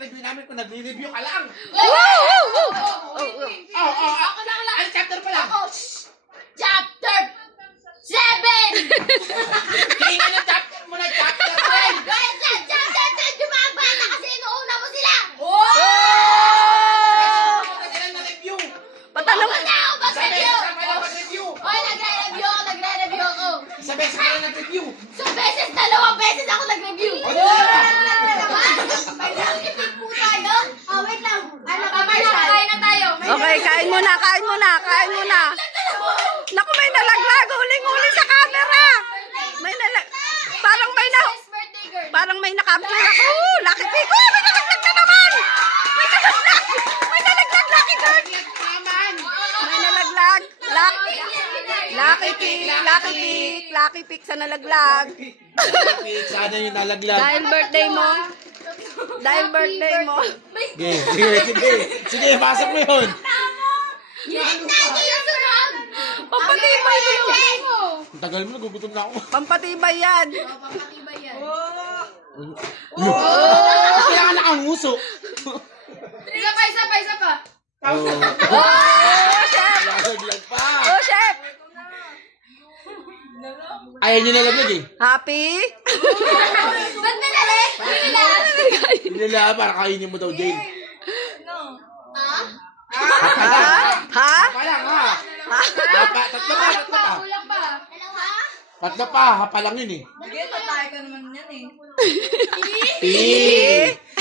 review namin kung nagre-review ka lang. Ako lang lang. Ano chapter pa lang? Ako, chapter 7! Tingin ano chapter mo na chapter 10. Wait lang, chapter 10 yung mga bata kasi inuuna mo sila! Kasi lang na-review. Patanong. Wala ako mag-review! Mag-review. Oy, nagre-review ako! Isa beses ka lang nag-review. So, dalawang beses ako nag-review! May nakikipig po tayo? Oh, wait lang. Ano ka, Marshall? Kain na tayo. Okay, kain muna. Naku, may nalaglag. Uling-uling sa camera. May Parang may na-capture ako. Lucky Pig. Oh, may nalaglag na naman. May nalaglag, Lucky Bird. May nalaglag. Lucky Pig sa nalaglag. Sana yung nalaglag. Dahil birthday mo. Sige, pasok mo yun. Tayo yung sunod! Pampatibay yun. Ang tagal mo, nagugutom na ako. Pampatibay yan. Papakibay yan. Kailangan nakanguso. Isa pa. Chef. Nalaglag pa. Oh, chef. Ayaw nyo nalaglag eh. Happy? Ba't binali? Hindi nila, para kainin mo daw, Jane. Ha? Pa lang, ha? Tatlo pa. Kulang pa. Tatlo pa, hapa lang yun eh. Sige, tatay ka naman yan eh.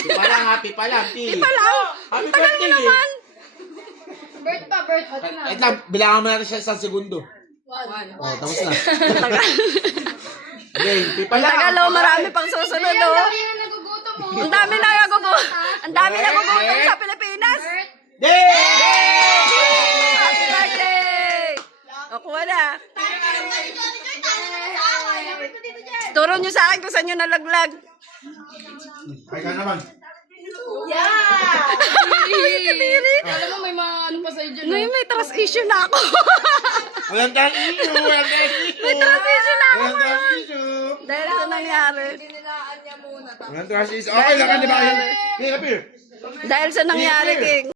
Pa lang, happy pa lang. Palaw. Happy Tagal mo birthday naman. Bird pa. Wait lang, bilangan mo natin siya sa segundo. Oh, tapos na. Jane, pipa lang. Tagal, oh, marami pang susunod, oh. Nagugutom mo. Ang dami nagugutom sa Pilipinas. Happy birthday! O, kuha na. Turo nyo sa akin kung saan nyo nalaglag. Ay ka naman. Alam mo, may mga ano pa sa'yo dyan. Ngayon may trust issue na ako. Walang trust issue. May trust issue na ako. Walang trust issue. Dahil sa nangyari. Dinilaan niya muna. Walang trust issue. Okay lang ka, di ba? Here, appear. Dahil sa nangyari, King.